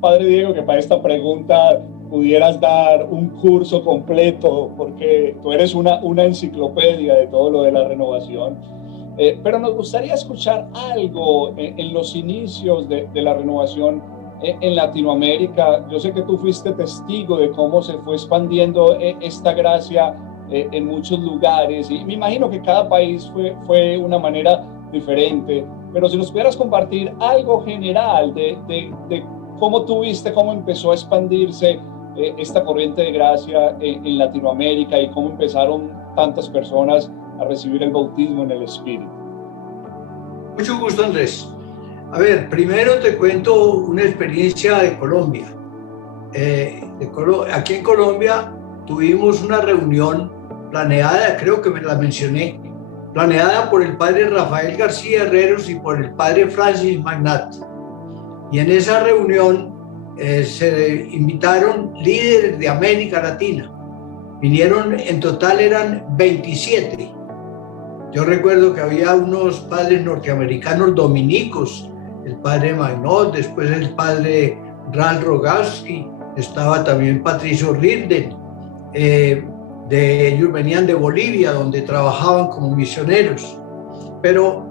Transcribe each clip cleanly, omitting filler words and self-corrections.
Padre Diego, que para esta pregunta pudieras dar un curso completo, porque tú eres una enciclopedia de todo lo de la renovación. Pero nos gustaría escuchar algo en los inicios de la renovación en Latinoamérica. Yo sé que tú fuiste testigo de cómo se fue expandiendo esta gracia en muchos lugares, y me imagino que cada país fue una manera diferente, pero si nos pudieras compartir algo general de cómo tú viste, cómo empezó a expandirse esta corriente de gracia en Latinoamérica y cómo empezaron tantas personas a recibir el bautismo en el Espíritu. Mucho gusto, Andrés. A ver, primero te cuento una experiencia de Colombia. Aquí en Colombia tuvimos una reunión planeada, creo que me la mencioné, planeada por el padre Rafael García Herreros y por el padre Francis Magnat. Y en esa reunión se invitaron líderes de América Latina. Vinieron, en total eran 27. Yo recuerdo que había unos padres norteamericanos dominicos, el padre Magnot, después el padre Ralph Rogalski, estaba también Patricio Rirden. Ellos venían de Bolivia, donde trabajaban como misioneros. Pero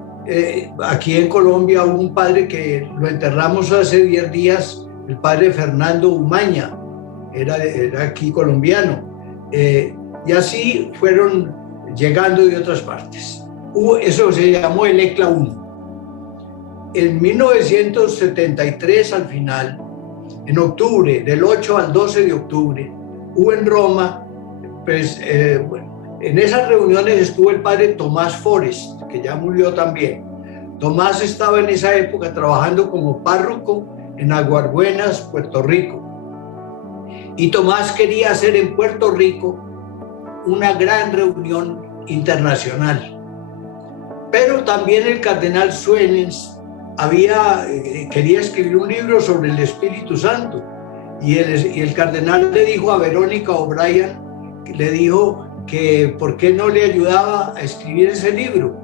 aquí en Colombia hubo un padre que lo enterramos hace 10 días, el padre Fernando Umaña, era aquí colombiano. Y así fueron llegando de otras partes. Eso se llamó el ECLA 1. En 1973, al final, en octubre, del 8 al 12 de octubre, hubo en Roma, pues, en esas reuniones estuvo el padre Tomás Forest, que ya murió también. Tomás estaba en esa época trabajando como párroco en Aguabuenas, Puerto Rico. Y Tomás quería hacer en Puerto Rico una gran reunión internacional. Pero también el cardenal Suenens quería escribir un libro sobre el Espíritu Santo. Y el cardenal le dijo a Verónica O'Brien, le dijo que por qué no le ayudaba a escribir ese libro.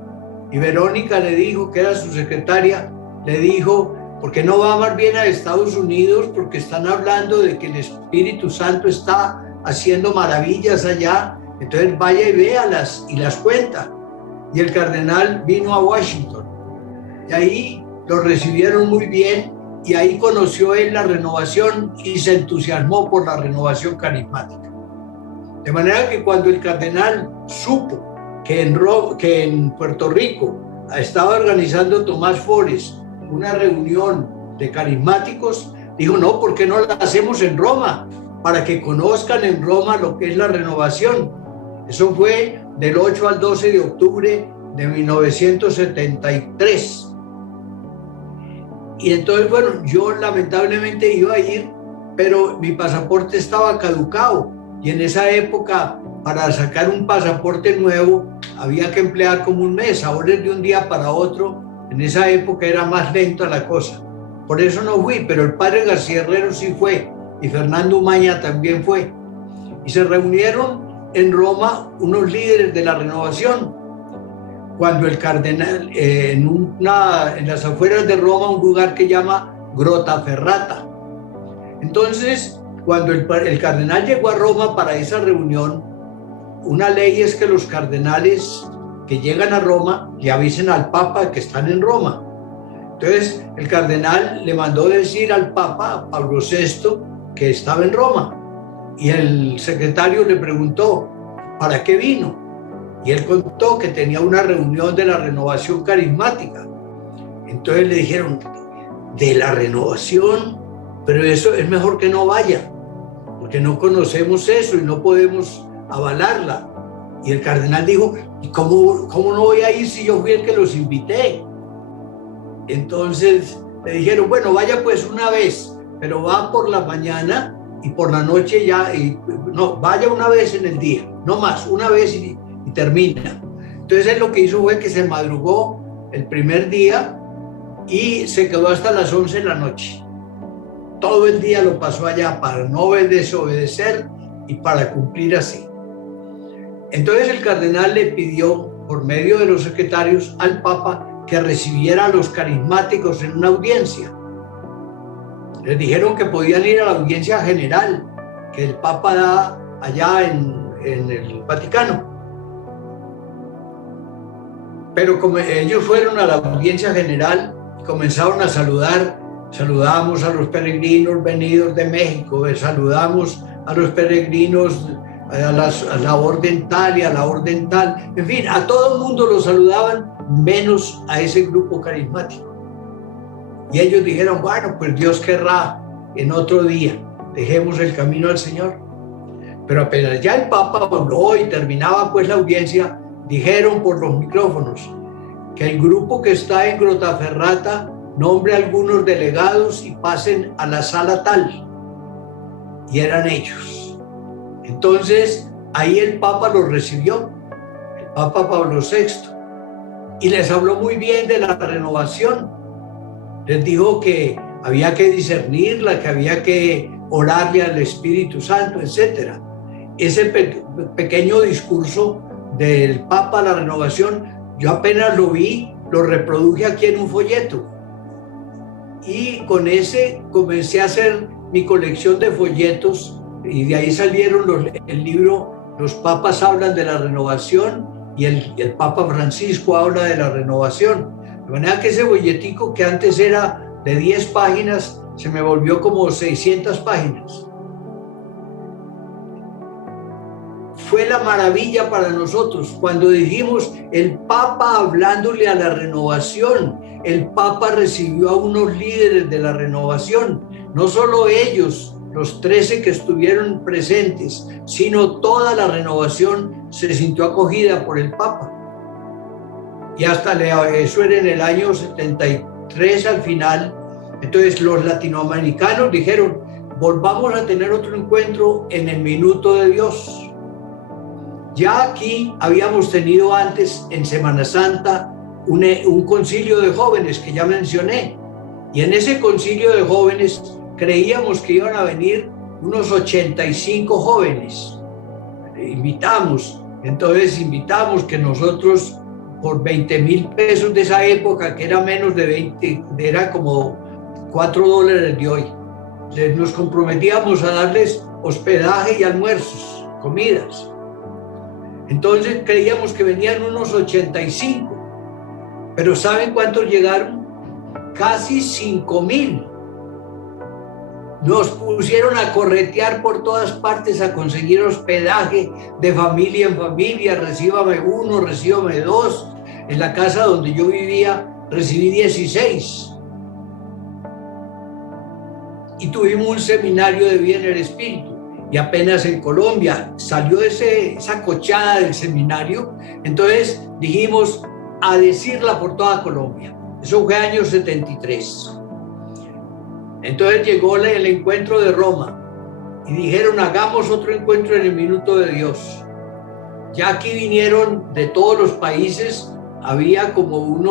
Y Verónica le dijo, que era su secretaria, le dijo, ¿por qué no va más bien a Estados Unidos? Porque están hablando de que el Espíritu Santo está haciendo maravillas allá. Entonces vaya y véalas y las cuenta. Y el cardenal vino a Washington. Y ahí lo recibieron muy bien, y ahí conoció él la renovación y se entusiasmó por la renovación carismática. De manera que cuando el cardenal supo que en Puerto Rico estaba organizando Tomás Forest una reunión de carismáticos, dijo, no, ¿por qué no la hacemos en Roma? Para que conozcan en Roma lo que es la renovación. Eso fue del 8 al 12 de octubre de 1973. Y entonces, bueno, yo lamentablemente iba a ir, pero mi pasaporte estaba caducado. Y en esa época, para sacar un pasaporte nuevo, había que emplear como un mes. Ahora es de un día para otro. En esa época era más lenta la cosa. Por eso no fui, pero el padre García Herrero sí fue. Y Fernando Umaña también fue. Y se reunieron en Roma unos líderes de la renovación. Cuando el cardenal, en las afueras de Roma, un lugar que llama Grottaferrata. Entonces, cuando el cardenal llegó a Roma para esa reunión, una ley es que los cardenales que llegan a Roma le avisen al Papa que están en Roma. Entonces, el cardenal le mandó decir al Papa, Pablo VI, que estaba en Roma. Y el secretario le preguntó, ¿para qué vino? Y él contó que tenía una reunión de la renovación carismática. Entonces le dijeron, ¿de la renovación? Pero eso es mejor que no vaya, porque no conocemos eso y no podemos avalarla. Y el cardenal dijo, ¿y cómo no voy a ir si yo fui el que los invité? Entonces le dijeron, bueno, vaya pues una vez, pero va por la mañana y por la noche ya, no, vaya una vez en el día, no más, una vez y termina. Entonces él lo que hizo fue que se madrugó el primer día y se quedó hasta las 11 de la noche. Todo el día lo pasó allá para no desobedecer y para cumplir así. Entonces el cardenal le pidió, por medio de los secretarios, al Papa que recibiera a los carismáticos en una audiencia. Les dijeron que podían ir a la audiencia general que el Papa da allá en el Vaticano. Pero como ellos fueron a la audiencia general y comenzaron a saludamos a los peregrinos venidos de México, saludamos a los peregrinos a la orden tal y a la orden tal, en fin, a todo el mundo lo saludaban, menos a ese grupo carismático. Y ellos dijeron, bueno, pues Dios querrá en otro día, dejemos el camino al Señor. Pero apenas ya el Papa habló y terminaba pues la audiencia, dijeron por los micrófonos que el grupo que está en Grottaferrata nombre a algunos delegados y pasen a la sala tal. Y eran ellos. Entonces, ahí el Papa los recibió, el Papa Pablo VI, y les habló muy bien de la renovación. Les dijo que había que discernirla, que había que orarle al Espíritu Santo, etc. Ese pequeño discurso del Papa a la renovación, yo apenas lo vi, lo reproduje aquí en un folleto. Y con ese comencé a hacer mi colección de folletos y de ahí salieron el libro Los Papas hablan de la renovación y el Papa Francisco habla de la renovación. De manera que ese folletico que antes era de 10 páginas se me volvió como 600 páginas. Fue la maravilla para nosotros cuando dijimos el Papa hablándole a la renovación. El Papa recibió a unos líderes de la renovación, no solo ellos, los 13 que estuvieron presentes, sino toda la renovación se sintió acogida por el Papa. Y hasta eso era en el año 73 al final. Entonces los latinoamericanos dijeron, volvamos a tener otro encuentro en el Minuto de Dios. Ya aquí habíamos tenido antes, en Semana Santa, un concilio de jóvenes que ya mencioné. Y en ese concilio de jóvenes creíamos que iban a venir unos 85 jóvenes. Invitamos que nosotros por 20,000 pesos de esa época, que era menos de 20, era como $4 de hoy, nos comprometíamos a darles hospedaje y almuerzos, comidas. Entonces creíamos que venían unos 85, pero ¿saben cuántos llegaron? Casi 5,000. Nos pusieron a corretear por todas partes a conseguir hospedaje de familia en familia, recíbame uno, recíbame dos. En la casa donde yo vivía recibí 16. Y tuvimos un seminario de vida en el Espíritu. Y apenas en Colombia salió esa cochada del seminario, entonces dijimos a decirla por toda Colombia. Eso fue año 73. Entonces llegó el encuentro de Roma y dijeron, hagamos otro encuentro en el Minuto de Dios. Ya aquí vinieron de todos los países, había como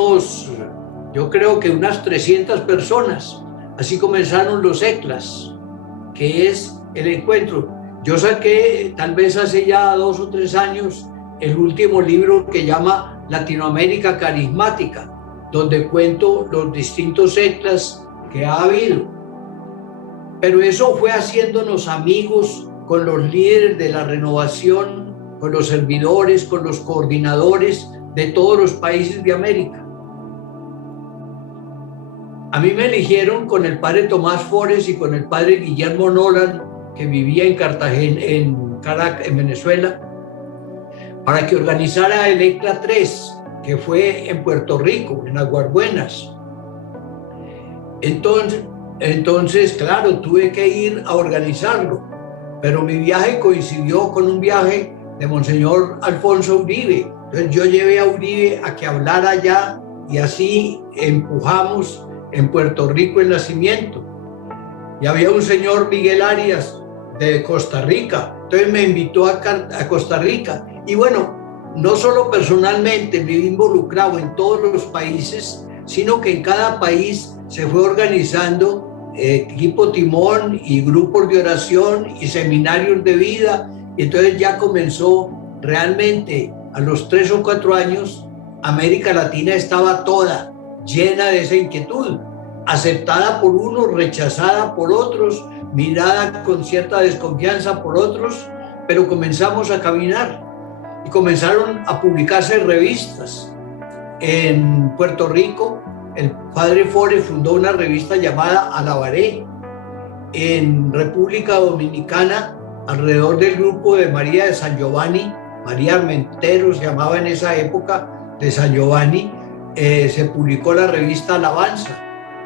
yo creo que unas 300 personas. Así comenzaron los ECLAS, que es el encuentro. Yo saqué, tal vez hace ya 2 o 3 años, el último libro que llama Latinoamérica Carismática, donde cuento los distintos ECLAS que ha habido. Pero eso fue haciéndonos amigos con los líderes de la renovación, con los servidores, con los coordinadores de todos los países de América. A mí me eligieron con el padre Tomás Forés y con el padre Guillermo Nolan, que vivía en Cartagena, en Caracas, en Venezuela, para que organizara el ECLA 3, que fue en Puerto Rico, en Aguas Buenas. Entonces, claro, tuve que ir a organizarlo, pero mi viaje coincidió con un viaje de Monseñor Alfonso Uribe. Entonces yo llevé a Uribe a que hablara allá y así empujamos en Puerto Rico el nacimiento. Y había un señor Miguel Arias de Costa Rica, entonces me invitó a Costa Rica. Y bueno, no solo personalmente me vi involucrado en todos los países, sino que en cada país se fue organizando equipo timón y grupos de oración y seminarios de vida. Y entonces ya comenzó realmente a los 3 o 4 años, América Latina estaba toda llena de esa inquietud. aceptada por unos, rechazada por otros, mirada con cierta desconfianza por otros, pero comenzamos a caminar y comenzaron a publicarse revistas. En Puerto Rico, el padre Fore fundó una revista llamada Alabaré. En República Dominicana, alrededor del grupo de María de San Giovanni, María Armentero se llamaba en esa época, de San Giovanni, se publicó la revista Alabanza.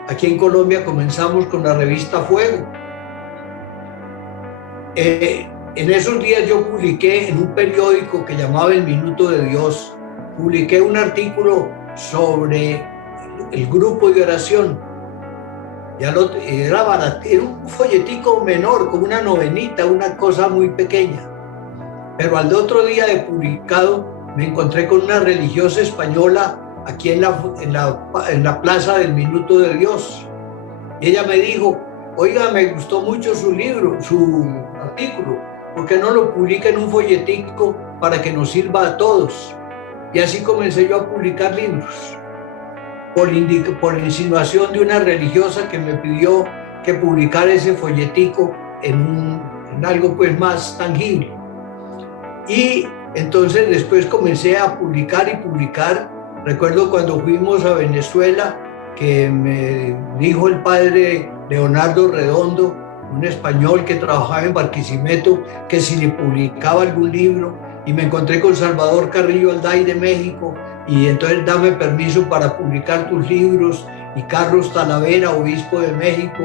Aquí en Colombia comenzamos con la revista Fuego. En esos días yo publiqué en un periódico que llamaba El Minuto de Dios, publiqué un artículo sobre el grupo de oración. Era barato, era un folletico menor, como una novenita, una cosa muy pequeña. Pero al otro día de publicado me encontré con una religiosa española aquí en la plaza del Minuto de Dios. Y ella me dijo, oiga, me gustó mucho su libro, su artículo, ¿por qué no lo publica en un folletico para que nos sirva a todos? Y así comencé yo a publicar libros, por insinuación de una religiosa que me pidió que publicara ese folletico en algo pues más tangible. Y entonces después comencé a publicar y publicar. Recuerdo cuando fuimos a Venezuela, que me dijo el padre Leonardo Redondo, un español que trabajaba en Barquisimeto, que si le publicaba algún libro, y me encontré con Salvador Carrillo Alday de México, y entonces dame permiso para publicar tus libros, y Carlos Talavera, obispo de México,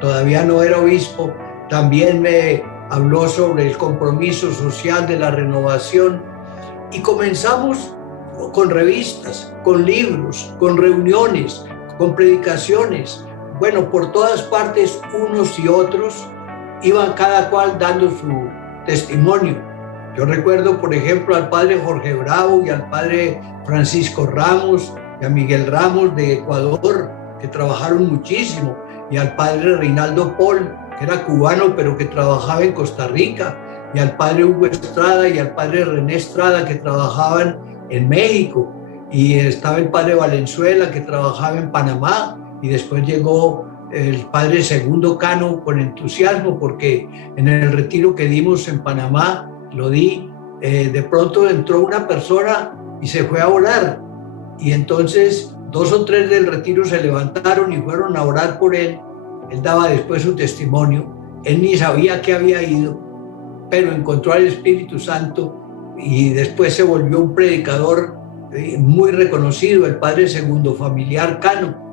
todavía no era obispo, también me habló sobre el compromiso social de la renovación, y comenzamos con revistas, con libros, con reuniones, con predicaciones. Bueno, por todas partes, unos y otros iban cada cual dando su testimonio. Yo recuerdo, por ejemplo, al padre Jorge Bravo y al padre Francisco Ramos y a Miguel Ramos de Ecuador, que trabajaron muchísimo, y al padre Reinaldo Paul, que era cubano, pero que trabajaba en Costa Rica, y al padre Hugo Estrada y al padre René Estrada, que trabajaban en México, y estaba el padre Valenzuela, que trabajaba en Panamá, y después llegó el padre Segundo Cano con entusiasmo, porque en el retiro que dimos en Panamá, lo di, de pronto entró una persona y se fue a orar, y entonces 2 o 3 del retiro se levantaron y fueron a orar por él. Él daba después su testimonio, él ni sabía que había ido, pero encontró al Espíritu Santo y después se volvió un predicador muy reconocido, el padre Segundo Familiar Cano,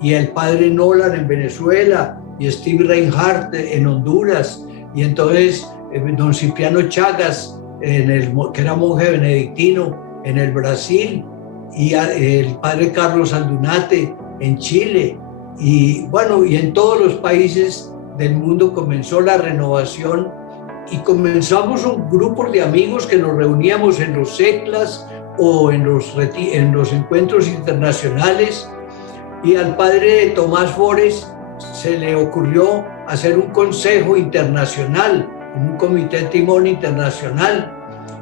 y el padre Nolan en Venezuela, y Steve Reinhardt en Honduras, y entonces don Cipriano Chagas, que era monje benedictino en el Brasil, y el padre Carlos Aldunate en Chile, y bueno, y en todos los países del mundo comenzó la renovación. Y comenzamos un grupo de amigos que nos reuníamos en los CECLAS o en los encuentros internacionales, y al padre Tomás Fores se le ocurrió hacer un consejo internacional, un comité timón internacional.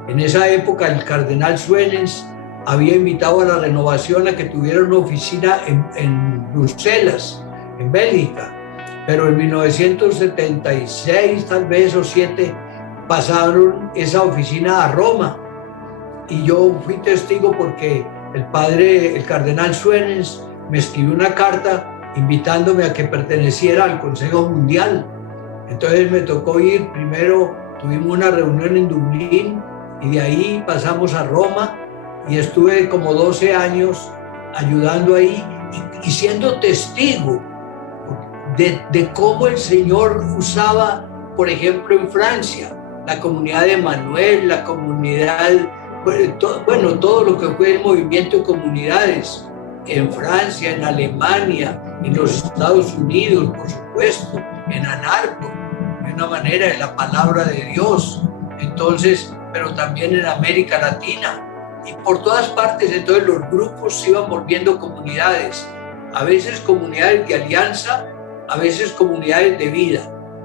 En esa época el cardenal Suenens había invitado a la renovación a que tuviera una oficina en Bruselas, en Bélgica. Pero en 1976, tal vez, o 7, pasaron esa oficina a Roma. Y yo fui testigo porque el cardenal Suenens me escribió una carta invitándome a que perteneciera al Consejo Mundial. Entonces me tocó ir, primero tuvimos una reunión en Dublín y de ahí pasamos a Roma y estuve como 12 años ayudando ahí y siendo testigo de cómo el Señor usaba, por ejemplo, en Francia, la comunidad de Manuel, la comunidad, todo lo que fue el movimiento de comunidades en Francia, en Alemania, en los Estados Unidos, por supuesto, en Anarco, de una manera de la palabra de Dios, entonces, pero también en América Latina y por todas partes. Entonces los grupos se iban volviendo comunidades, a veces comunidades de alianza, a veces comunidades de vida.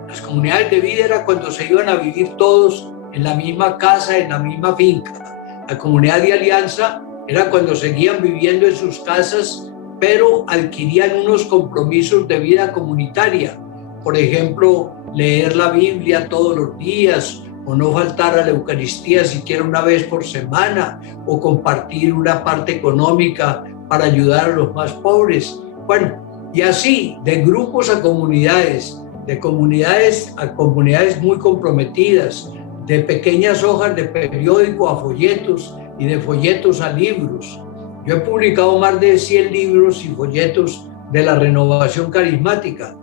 Las comunidades de vida era cuando se iban a vivir todos en la misma casa, en la misma finca. La comunidad de alianza era cuando seguían viviendo en sus casas pero adquirían unos compromisos de vida comunitaria. Por ejemplo, leer la Biblia todos los días, o no faltar a la Eucaristía siquiera una vez por semana, o compartir una parte económica para ayudar a los más pobres. Bueno, y así, de grupos a comunidades, de comunidades a comunidades muy comprometidas, de pequeñas hojas de periódico a folletos y de folletos a libros. Yo he publicado más de 100 libros y folletos de la renovación carismática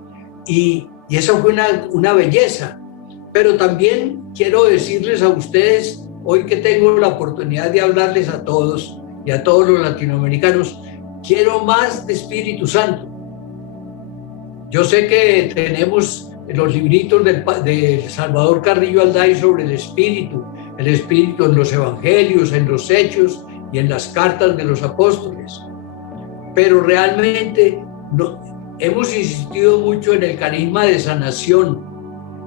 y eso fue una belleza. Pero también quiero decirles a ustedes, hoy que tengo la oportunidad de hablarles a todos y a todos los latinoamericanos, quiero más de Espíritu Santo. Yo sé que tenemos los libritos de Salvador Carrillo Alday sobre el Espíritu en los Evangelios, en los Hechos y en las cartas de los apóstoles. Pero realmente hemos insistido mucho en el carisma de sanación,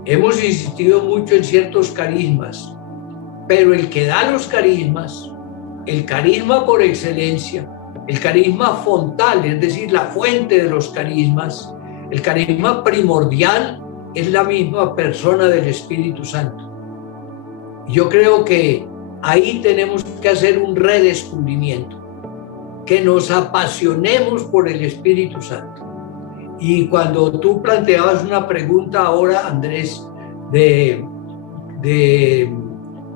hemos insistido mucho en ciertos carismas, pero el que da los carismas, el carisma por excelencia, el carisma fontal, es decir, la fuente de los carismas, el carisma primordial es la misma persona del Espíritu Santo. Yo creo que ahí tenemos que hacer un redescubrimiento, que nos apasionemos por el Espíritu Santo. Y cuando tú planteabas una pregunta ahora, Andrés, de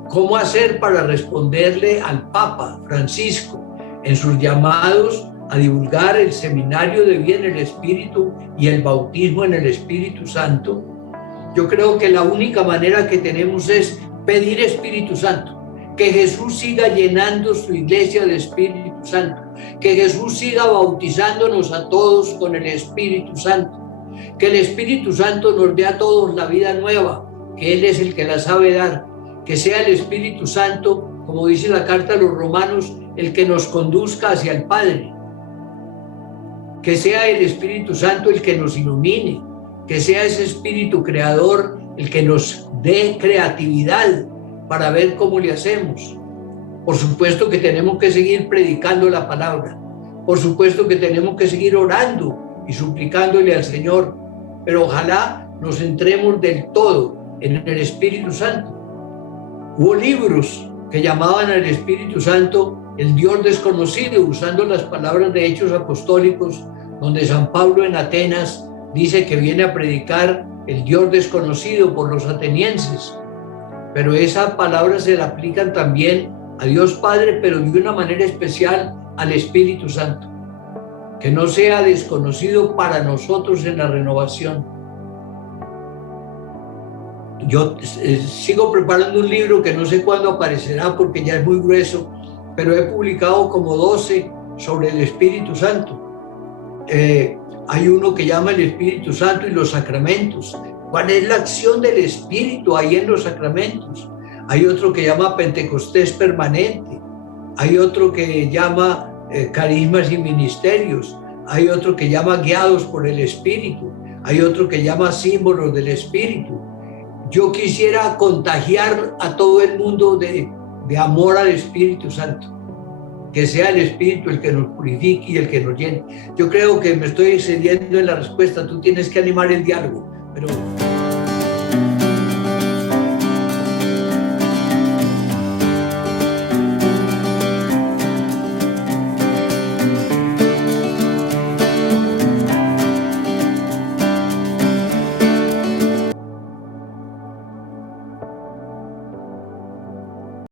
cómo hacer para responderle al Papa Francisco en sus llamados a divulgar el seminario de vida en el Espíritu y el bautismo en el Espíritu Santo, yo creo que la única manera que tenemos es pedir Espíritu Santo, que Jesús siga llenando su iglesia del Espíritu Santo, que Jesús siga bautizándonos a todos con el Espíritu Santo, que el Espíritu Santo nos dé a todos la vida nueva, que Él es el que la sabe dar, que sea el Espíritu Santo, como dice la carta a los Romanos, el que nos conduzca hacia el Padre, que sea el Espíritu Santo el que nos ilumine, que sea ese Espíritu creador el que nos dé creatividad para ver cómo le hacemos. Por supuesto que tenemos que seguir predicando la palabra, por supuesto que tenemos que seguir orando y suplicándole al Señor, pero ojalá nos centremos del todo en el Espíritu Santo. Hubo libros que llamaban al Espíritu Santo el Dios desconocido, usando las palabras de Hechos Apostólicos, donde San Pablo en Atenas dice que viene a predicar el Dios desconocido por los atenienses. Pero esa palabra se la aplican también a Dios Padre, pero de una manera especial al Espíritu Santo. Que no sea desconocido para nosotros en la renovación. Yo sigo preparando un libro que no sé cuándo aparecerá porque ya es muy grueso, pero he publicado como 12 sobre el Espíritu Santo. Hay uno que llama el Espíritu Santo y los sacramentos. ¿Cuál es la acción del Espíritu ahí en los sacramentos? Hay otro que llama Pentecostés permanente. Hay otro que llama carismas y ministerios. Hay otro que llama guiados por el Espíritu. Hay otro que llama símbolos del Espíritu. Yo quisiera contagiar a todo el mundo de amor al Espíritu Santo. Que sea el Espíritu el que nos purifique y el que nos llene. Yo creo que me estoy excediendo en la respuesta. Tú tienes que animar el diálogo, pero